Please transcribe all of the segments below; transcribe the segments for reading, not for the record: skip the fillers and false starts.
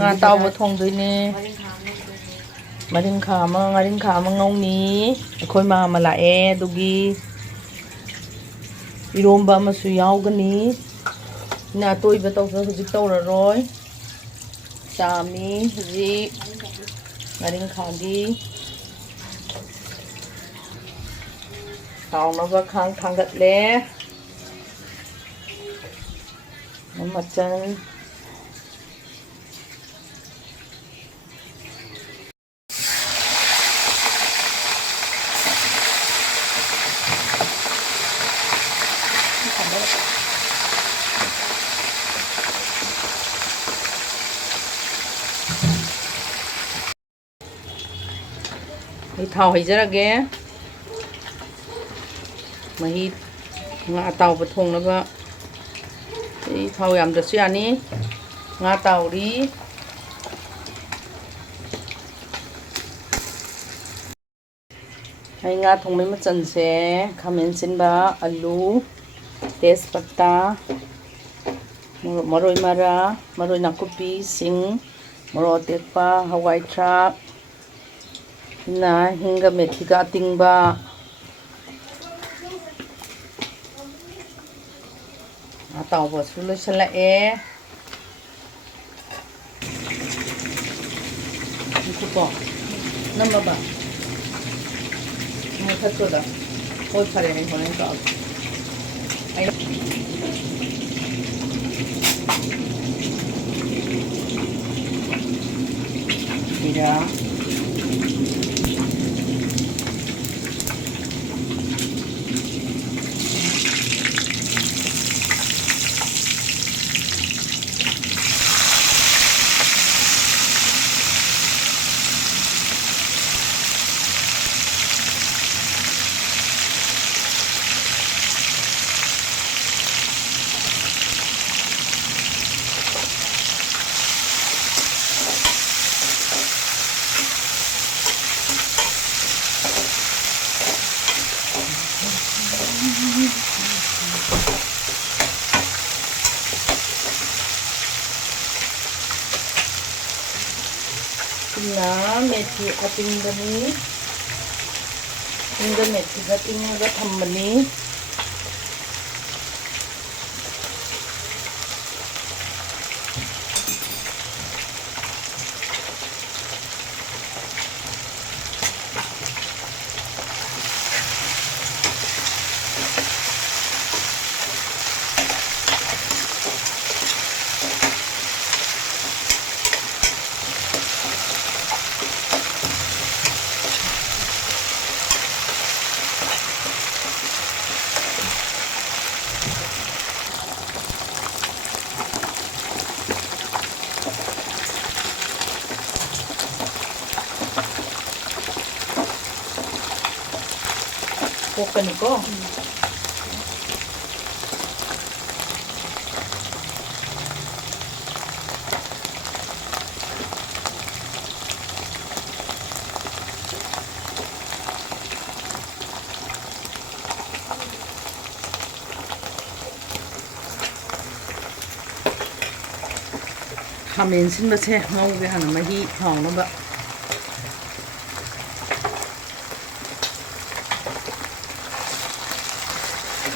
งาเตาบะทงด้วยนี่มาดึงขามาดึงขามาเงานี้ค่อยมาละดูกีiromba amasu yaugani na toi ba taw hujik taw roi chami hujik ngaring khagi taw na ba khang thangat le namachan 이 thau 해자라게 마히 nga tàu bật thùng nó vợ 이 thau làm được chưa ní nga tàu đi hay nga thùng mấy mất chân xe khamen xin ba alu tespata maroi mara maroi nakupi sing moro tekpa hawai thrak na hinga methika tingba tàu vào xuống lên lại 이거 봐 넘어봐 뭐 탔어다 옷차례 보내니까 이라 na methi ating bani inga methi ating ga thambani 볶으니까 하면 신맛에 먹게 하는 맛이 나오는 거.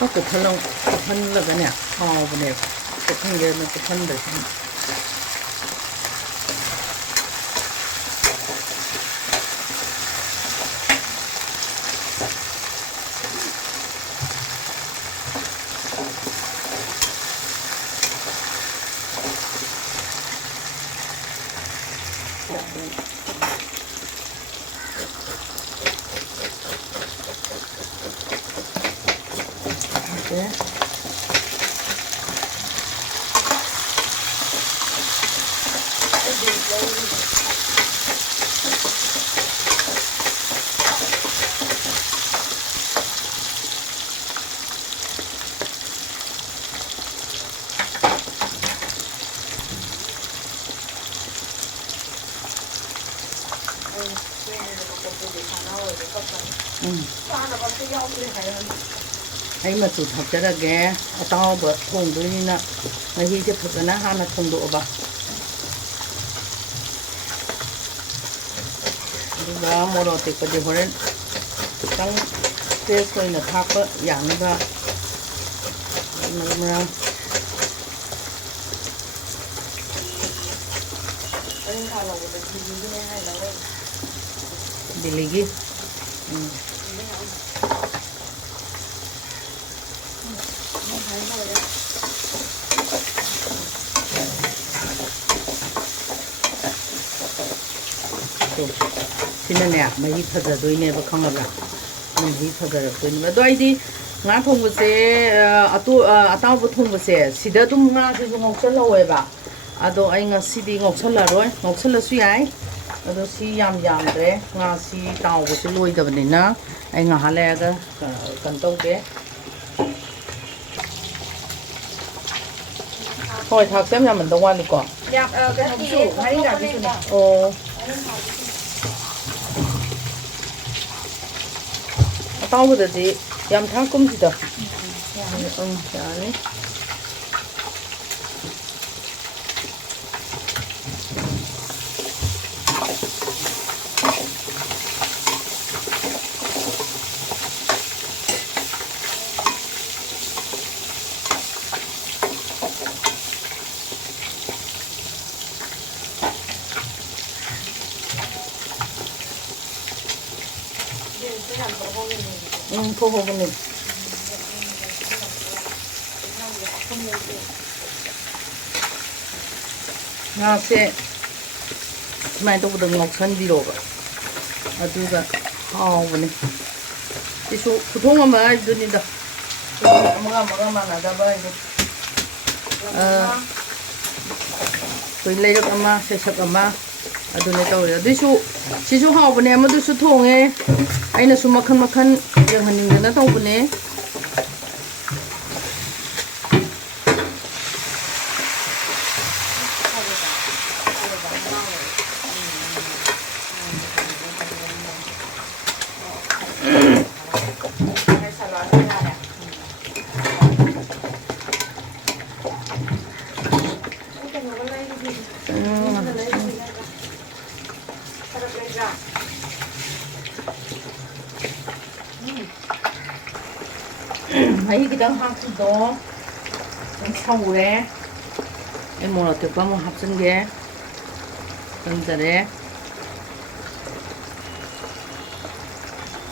có cục thân luôn cục thân là cái nè hò và nè cục thân giờ nó cục thân được okay. Hay mà tụt học cho ra ghé to bớt thùng tôi đi nè ngày khi tiếp tục nó ha là thùng độ bà ꯑꯗꯨꯒ ꯃꯣꯔꯣꯛ ꯑꯇꯦꯛꯄꯗꯤ ꯍꯣꯔꯦꯟ ꯈꯤꯇꯪ fresh ꯑꯣꯏꯅ ꯊꯥꯛꯄ ꯌꯥꯅꯕ ꯃꯔꯥꯡ ꯗꯤꯜꯂꯤꯒꯤ ꯁꯤꯅꯅꯦ ꯃꯍꯤ ꯐꯖꯗꯣꯏꯅꯦꯕ ꯈꯪꯉꯕ꯭ꯔꯥ ꯃꯍꯤ ꯐꯖꯔꯛꯇꯣꯏꯅꯦꯕ ꯑꯗꯣ ꯑꯩꯗꯤ ꯉꯥ ꯊꯣꯡꯕꯁꯦ ꯑꯇꯥꯎꯕ ꯊꯣꯡꯕꯁꯦ ꯁꯤꯗ ꯑꯗꯨꯝ ꯉꯥꯁꯤꯁꯨ ꯉꯧꯁꯜꯍꯧꯋꯦꯕ ꯑꯗꯣ ꯑꯩ ꯉꯁꯤꯗꯤ ꯉꯧꯁꯜꯂꯔꯣꯏ ꯉꯧꯁꯜꯂꯁꯨ ꯌꯥꯏ ꯑꯗꯣ ꯁꯤ ꯌꯥꯝꯗ꯭ꯔꯦ ꯉꯥꯁꯤ ꯇꯥꯎꯕꯁꯨ ꯂꯣꯏꯗꯕꯅꯤꯅ ꯑꯩ ꯉꯥꯏꯍꯥꯛ ꯂꯩꯔꯒ ꯀꯩꯅꯣ ꯇꯧꯒꯦ ꯍꯣꯏ ꯊꯥꯛꯁꯦ ꯌꯥꯝ ꯌꯥꯝꯃꯟꯗꯧ ꯋꯥꯠꯂꯤꯀꯣ ꯑꯣ ꯑꯇꯥꯎꯕꯗꯗꯤ ꯌꯥꯝ ꯊꯥꯛꯀꯨꯝꯁꯤꯗ ꯌꯥꯅꯤ ꯊꯣꯛꯍꯧꯕꯅꯤ ꯉꯥꯁꯦ ꯁꯨꯃꯥꯏꯅ ꯇꯧꯕꯗ ꯉꯧꯁꯟꯕꯤꯔꯣꯕ ꯑꯗꯨꯒ ꯍꯥꯎꯕꯅꯤ ꯁꯤꯁꯨ ꯈꯨꯊꯣꯡ ꯑꯃ ꯍꯥꯏꯗꯨꯅꯤꯗ ꯑꯃꯒ ꯃꯥꯟꯅꯗꯕ ꯍꯥꯏꯗꯣ ꯑꯩꯈꯣꯏ ꯂꯩꯔꯛ ꯑꯃ ꯁꯩꯁꯛ ꯑꯃ ꯑꯗꯨꯅꯦ ꯇꯧꯔꯦ ꯑꯗꯨꯏꯁꯨ ꯁꯤꯁꯨ ꯍꯥꯎꯕꯅꯦ ꯑꯃꯗꯨꯁꯨ ꯊꯣꯡꯉꯦ ꯑꯩꯅꯁꯨ ꯃꯈꯟ ꯃꯈꯟ ꯌꯦꯡꯍꯟꯅꯤꯡꯗꯅ ꯇꯧꯕꯅꯦ ꯃꯍꯤ ꯈꯤꯇꯪ ꯍꯥꯞꯄꯤꯗꯣ ꯁꯧꯔꯦ ꯑꯩ ꯃꯣꯔꯣꯛ ꯑꯇꯦꯛꯄ ꯑꯃꯨꯛ ꯍꯥꯞꯆꯤꯟꯒꯦ ꯆꯪꯖꯔꯦ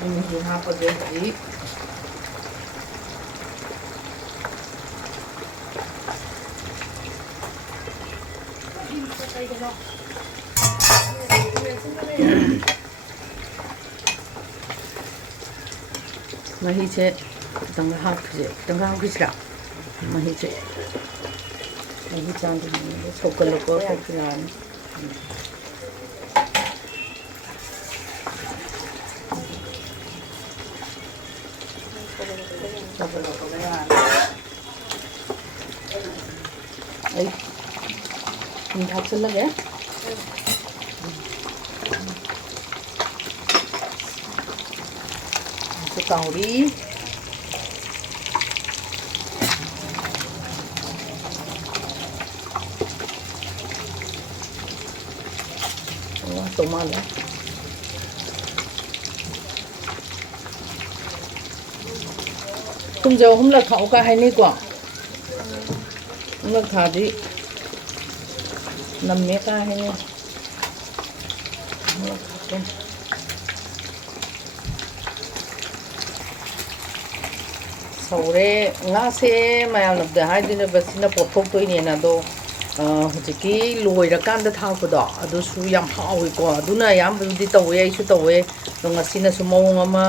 ꯃꯍꯤ ꯍꯥꯞꯄꯒꯦ ꯍꯧꯖꯤꯛ ꯃꯍꯤꯁꯦ ꯈꯤꯇꯪꯒ ꯍꯥꯞꯈꯤꯁꯤꯔꯥ ꯃꯍꯤꯁꯦ ꯃꯍꯤ ꯆꯥꯡꯗꯨꯅ ꯁꯧꯒꯠꯂꯛꯄ ꯌꯥꯔꯅꯤ ꯑꯩ ꯊꯨꯝ ꯊꯥꯛꯆꯤꯜꯂꯒꯦ ꯀꯥꯎꯔꯤ ꯇꯣꯃꯥꯜꯂꯦ ꯊꯨꯝꯁꯦ 3ꯂꯛ ꯊꯥꯛꯎ ꯀꯥꯏ ꯍꯥꯏꯅꯩꯀꯣ 3ꯂꯛ ꯊꯥꯗꯤ ꯅꯝꯃꯦ ꯀꯥꯏ ꯍꯥꯏꯅꯩ ꯁꯧꯔꯦ ꯉꯥꯁꯦ ꯃꯌꯥꯝꯅꯕꯨꯗꯤ ꯍꯥꯏꯗꯣꯏꯅꯦꯕ ꯁꯤꯅ ꯄꯣꯠꯊꯣꯛꯇꯣꯏꯅꯦꯅ ꯑꯗꯣ ꯍꯧꯖꯤꯛꯀꯤ ꯂꯣꯏꯔꯀꯥꯟꯗ ꯊꯥꯛꯄꯗꯣ ꯑꯗꯨꯁꯨ ꯌꯥꯝ ꯍꯥꯎꯋꯤꯀꯣ ꯑꯗꯨꯅ ꯑꯌꯥꯝꯕꯕꯨꯗꯤ ꯇꯧꯋꯦ ꯑꯩꯁꯨ ꯇꯧꯋꯦ ꯑꯗꯣ ꯉꯁꯤꯅꯁꯨ ꯃꯑꯣꯡ ꯑꯃ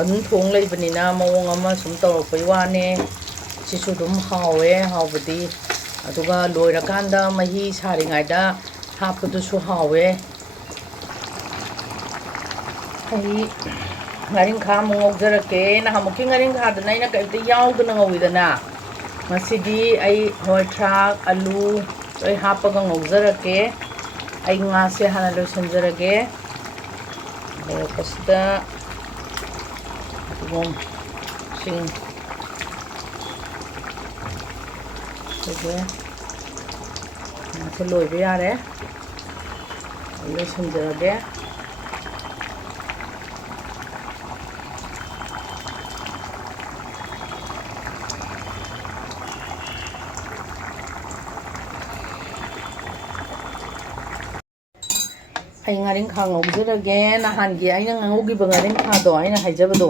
ꯑꯗꯨꯝ ꯊꯣꯡ ꯂꯩꯕꯅꯤꯅ ꯃꯑꯣꯡ ꯑꯃ ꯁꯨꯝ ꯇꯧꯔꯛꯄꯩ ꯋꯥꯅꯦ ꯁꯤꯁꯨ ꯑꯗꯨꯝ ꯍꯥꯎꯋꯦ ꯍꯥꯎꯕꯗꯤ ꯑꯗꯨꯒ ꯂꯣꯏꯔꯀꯥꯟꯗ ꯃꯍꯤ ꯁꯥꯔꯤꯉꯩꯗ ꯍꯥꯞꯄꯗꯨꯁꯨ ꯍꯥꯎꯋꯦ ꯑꯩ ꯉꯥꯔꯤꯡꯈꯥ ꯑꯃꯨꯛ ꯉꯧꯖꯔꯛꯀꯦ ꯅꯍꯥꯟꯃꯨꯛꯀꯤ ꯉꯥꯔꯤꯡꯈꯥꯗꯨꯅ ꯑꯩꯅ ꯀꯔꯤꯝꯇ ꯌꯥꯎꯗꯅ ꯉꯧꯋꯤꯗꯅ ꯉꯁꯤꯗꯤ ꯑꯩ ꯍꯋꯥꯏ ꯊ꯭ꯔꯥꯛ ꯑꯂꯨ ꯂꯣꯏ ꯍꯥꯞꯄꯒ ꯉꯧꯖꯔꯛꯀꯦ ꯑꯩ ꯉꯥꯁꯦ ꯍꯥꯟꯅ ꯂꯣꯏꯁꯤꯟꯖꯔꯒꯦ ꯂꯣꯏꯔꯛꯄꯁꯤꯗ ꯐꯗꯤꯒꯣꯝ ꯁꯤꯡ ꯉꯥꯁꯦ ꯂꯣꯏꯕ ꯌꯥꯔꯦ ꯑꯩ ꯂꯣꯏꯁꯤꯟꯖꯔꯒꯦ ꯑꯩ ꯉꯥꯔꯤꯡꯈꯥ ꯉꯧꯖꯔꯒꯦ ꯅꯍꯥꯟꯒꯤ ꯑꯩꯅ ꯉꯧꯈꯤꯕ ꯉꯥꯔꯤꯡꯈꯥꯗꯣ ꯑꯩꯅ ꯍꯥꯏꯖꯕꯗꯣ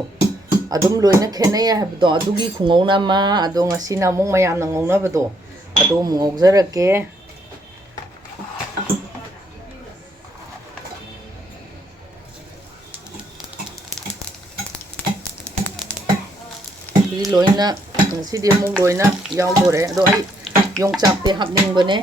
ꯑꯗꯨꯝ ꯂꯣꯏꯅ ꯈꯦꯠꯅꯩ ꯍꯥꯏꯕꯗꯣ ꯑꯗꯨꯒꯤ ꯈꯨꯡꯉꯧꯅ ꯑꯃ ꯑꯗꯣ ꯉꯁꯤꯅ ꯑꯃꯨꯛ ꯃꯌꯥꯝꯅ ꯉꯧꯅꯕꯗꯣ ꯑꯗꯣ ꯑꯃꯨꯛ ꯉꯧꯖꯔꯛꯀꯦ ꯁꯤ ꯂꯣꯏꯅ ꯉꯁꯤꯗꯤ ꯑꯃꯨꯛ ꯂꯣꯏꯅ ꯌꯥꯎꯗꯣꯔꯦ ꯑꯗꯣ ꯑꯩ ꯌꯣꯡꯆꯥꯛꯇꯤ ꯍꯥꯞꯅꯤꯡꯕꯅꯦ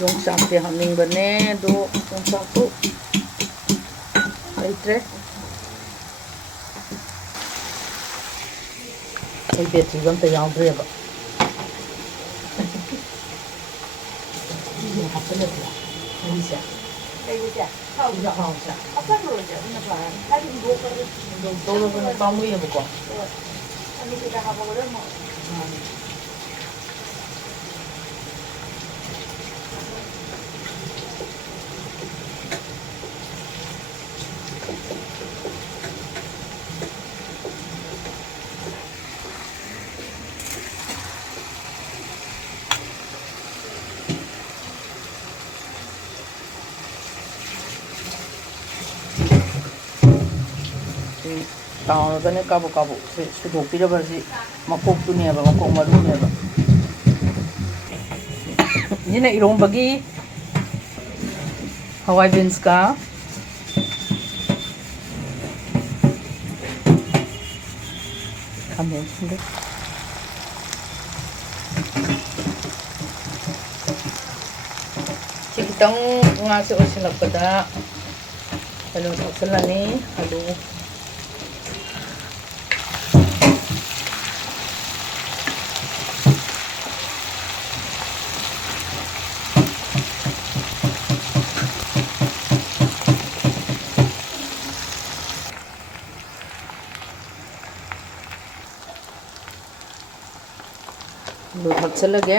ꯌꯣꯡꯆꯥꯛꯇꯤ ꯍꯥꯞꯅꯤꯡꯕꯅꯦ ꯑꯗꯣ ꯌꯣꯡꯆꯥꯛꯇꯣ ꯂꯩꯇ꯭ꯔꯦ ꯑꯩ ꯕꯦꯇ꯭ꯔꯤꯒ ꯑꯝꯇ ꯌꯥꯎꯗ꯭ꯔꯦꯕ ꯍꯥꯞꯆꯜꯂꯁꯤꯔ ꯃꯔꯤꯁꯦ ꯀꯩꯒꯤꯁꯦ ꯊꯥꯎꯁꯦ ꯍꯥꯎꯁꯦ ꯍꯥꯞꯆꯜꯂꯨꯔꯁꯦ ꯑꯗꯨꯅ ꯐꯔꯅꯤ ꯍꯥꯏꯗꯤ ꯍꯨꯟꯗꯣꯛꯄꯗ ꯄꯥꯝꯃꯨꯏꯌꯦꯕꯀꯣ ꯑꯅꯤꯁꯤꯗ ꯍꯥꯞꯄꯒꯗ ꯑꯃꯨꯛ ꯇꯥꯎꯔꯒꯅꯦ ꯀꯥꯕꯨꯛ ꯀꯥꯕꯨꯛ ꯁꯨꯗꯣꯛꯄꯤꯔꯕ ꯁꯤ ꯃꯀꯣꯛꯇꯨꯅꯦꯕ ꯃꯀꯣꯛ ꯃꯔꯨꯅꯦꯕ ꯁꯤꯅ ꯏꯔꯣꯝꯕꯒꯤ ꯍꯋꯥꯏ ꯕꯤꯟꯁꯀ ꯈꯥꯃꯦꯟꯁꯤꯟꯒ ꯁꯤ ꯈꯤꯇꯪ ꯉꯥꯁꯦ ꯑꯣꯏꯁꯤꯜꯂꯛꯄꯗ ꯀꯩꯅꯣ ꯊꯥꯛꯆꯤꯜꯂꯅꯤ ꯑꯂꯨ ꯑꯂꯨ ꯊꯥꯛꯆꯤꯜꯂꯒꯦ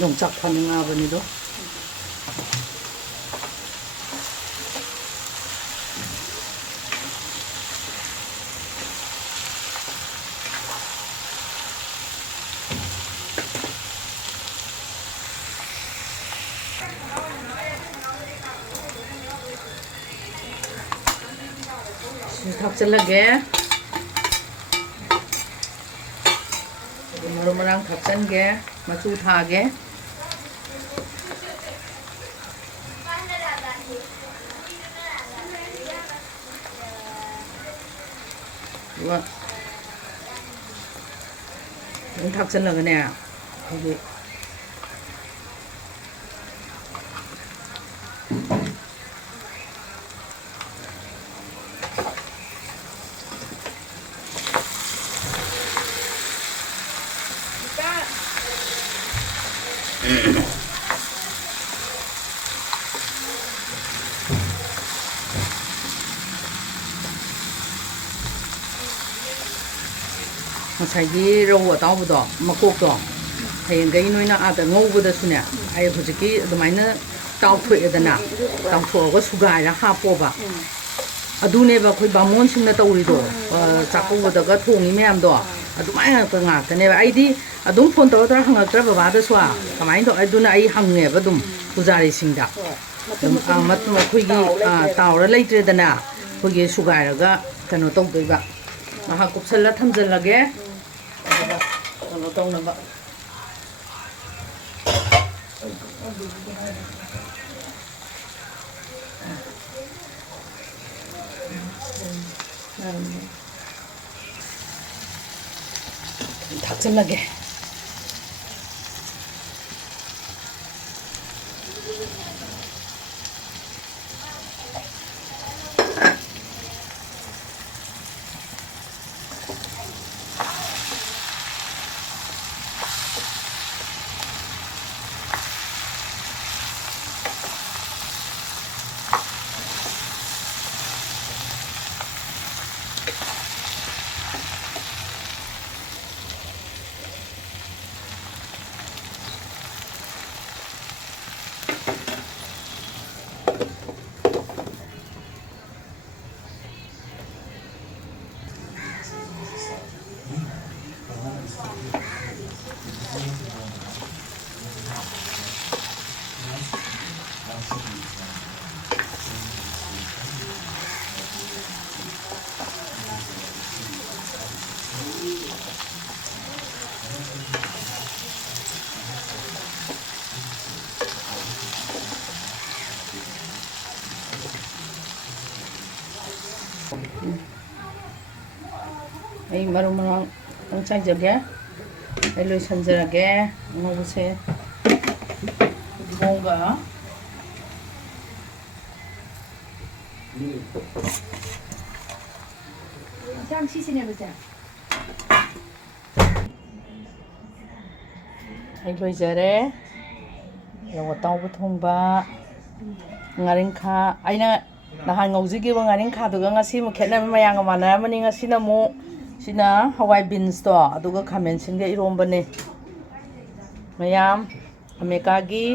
ꯌꯣꯡꯆꯥꯛ ꯐꯥꯅꯤꯡꯉꯕꯅꯤꯗꯣ ꯁꯤ ꯊꯥꯛꯆꯤꯜꯂꯒꯦ ꯃꯔꯨ ꯃꯔꯥꯡ ꯊꯥꯛꯆꯟꯒꯦ ꯃꯆꯨ ꯊꯥꯒꯦ ꯑꯗꯨꯒ ꯑꯗꯨꯝ ꯊꯥꯛꯆꯜꯂꯒꯅꯦ ꯑꯩꯈꯣꯏꯒꯤ ꯉꯁꯥꯏꯒꯤ ꯔꯧ ꯑꯇꯥꯎꯕꯗꯣ ꯃꯀꯣꯛꯇꯣ ꯍꯌꯦꯡꯈꯩ ꯅꯣꯏꯅ ꯑꯥꯗ ꯉꯧꯕꯗꯁꯨꯅꯦ ꯑꯩ ꯍꯧꯖꯤꯛꯀꯤ ꯑꯗꯨꯃꯥꯏꯅ ꯇꯥꯎꯊꯣꯛꯑꯦꯗꯅ ꯇꯥꯎꯊꯣꯛꯑꯒ ꯁꯨꯒꯥꯏꯔ ꯍꯥꯞꯄꯣꯕ ꯑꯗꯨꯅꯦꯕ ꯑꯩꯈꯣꯏ ꯕꯥꯃꯣꯟꯁꯤꯡꯅ ꯇꯧꯔꯤꯗꯣ ꯆꯥꯛꯀꯧꯕꯗꯒ ꯊꯣꯡꯉꯤ ꯃꯌꯥꯝꯗꯣ ꯑꯗꯨꯃꯥꯏꯅ ꯉꯥꯛꯇꯅꯦꯕ ꯑꯩꯗꯤ ꯑꯗꯨꯝ ꯐꯣꯟ ꯇꯧꯔ ꯍꯪꯉꯛꯇ꯭ꯔ ꯕꯕꯥꯗꯁꯨ ꯀꯃꯥꯏꯅ ꯇꯧ ꯑꯗꯨꯅ ꯑꯩ ꯍꯪꯉꯦꯕ ꯑꯗꯨꯝ ꯄꯨꯖꯥꯔꯤꯁꯤꯡꯗ ꯑꯩꯈꯣꯏꯒꯤ ꯇꯥꯎꯔ ꯂꯩꯇ꯭ꯔꯦꯗꯅ ꯑꯩꯈꯣꯏꯒꯤ ꯁꯨꯒꯥꯏꯔꯒ ꯀꯩꯅꯣ ꯇꯧꯗꯣꯏꯕ ꯉꯥꯏꯍꯥꯛ ꯀꯨꯞꯁꯜꯂ ꯊꯝꯖꯤꯜꯂꯒꯦ ꯑꯗꯨꯒ ꯀꯩꯅꯣ ꯇꯧꯅꯕ ꯊꯥꯛꯆꯤꯜꯂꯒꯦ. ꯑꯩ ꯃꯔꯨ ꯃꯔꯥꯡ ꯈꯤꯇꯪ ꯆꯥꯏꯖꯒꯦ. ꯑꯩ ꯂꯣꯏꯁꯟꯖꯔꯒꯦ. ꯑꯉꯧꯕꯁꯦ ꯊꯣꯡꯒ ꯌꯥꯝ ꯁꯤꯁꯤꯅꯦꯕ ꯆꯦ. ꯑꯩ ꯂꯣꯏꯖꯔꯦ. ꯔꯧ ꯑꯇꯥꯎꯕ ꯊꯣꯡꯕ, ꯉꯥꯔꯤꯡꯈꯥ. ꯑꯩꯅ ꯅꯍꯥꯟ ꯉꯧꯖꯈꯤꯕ ꯉꯥꯔꯤꯡꯈꯥꯗꯨꯒ ꯉꯁꯤ ꯑꯃꯨꯛ ꯈꯦꯠꯅꯕ ꯃꯌꯥꯝꯒ ꯃꯥꯟꯅꯔꯝꯃꯅꯤ. ꯉꯁꯤꯅ ꯑꯃꯨꯛ ꯁꯤꯅ ꯍꯋꯥꯏ ꯕꯤꯟꯁꯇꯣ ꯑꯗꯨꯒ ꯈꯥꯃꯦꯟꯁꯤꯟꯒ ꯏꯔꯣꯝꯕꯅꯦ. ꯃꯌꯥꯝ ꯑꯃꯦꯀꯥꯒꯤ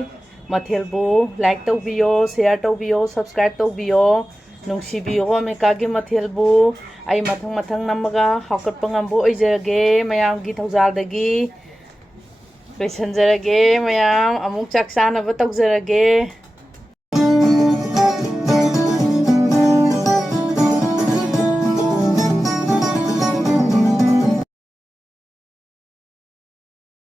ꯃꯊꯦꯜꯕꯨ ꯂꯥꯏꯛ ꯇꯧꯕꯤꯌꯣ, ꯁꯦꯌꯔ ꯇꯧꯕꯤꯌꯣ, ꯁꯕꯁꯀ꯭ꯔꯥꯏꯕ ꯇꯧꯕꯤꯌꯣ, ꯅꯨꯡꯁꯤꯕꯤꯌꯣ. ꯑꯃꯦꯀꯥꯒꯤ ꯃꯊꯦꯜꯕꯨ ꯑꯩ ꯃꯊꯪ ꯃꯊꯪ ꯅꯝꯃꯒ ꯍꯥꯎꯀꯠꯄ ꯉꯝꯕ ꯑꯣꯏꯖꯔꯒꯦ. ꯃꯌꯥꯝꯒꯤ ꯊꯧꯖꯥꯜꯗꯒꯤ ꯂꯣꯏꯁꯟꯖꯔꯒꯦ. ꯃꯌꯥꯝ ꯑꯃꯨꯛ ꯆꯥꯛ ꯆꯥꯅꯕ ꯇꯧꯖꯔꯒꯦ.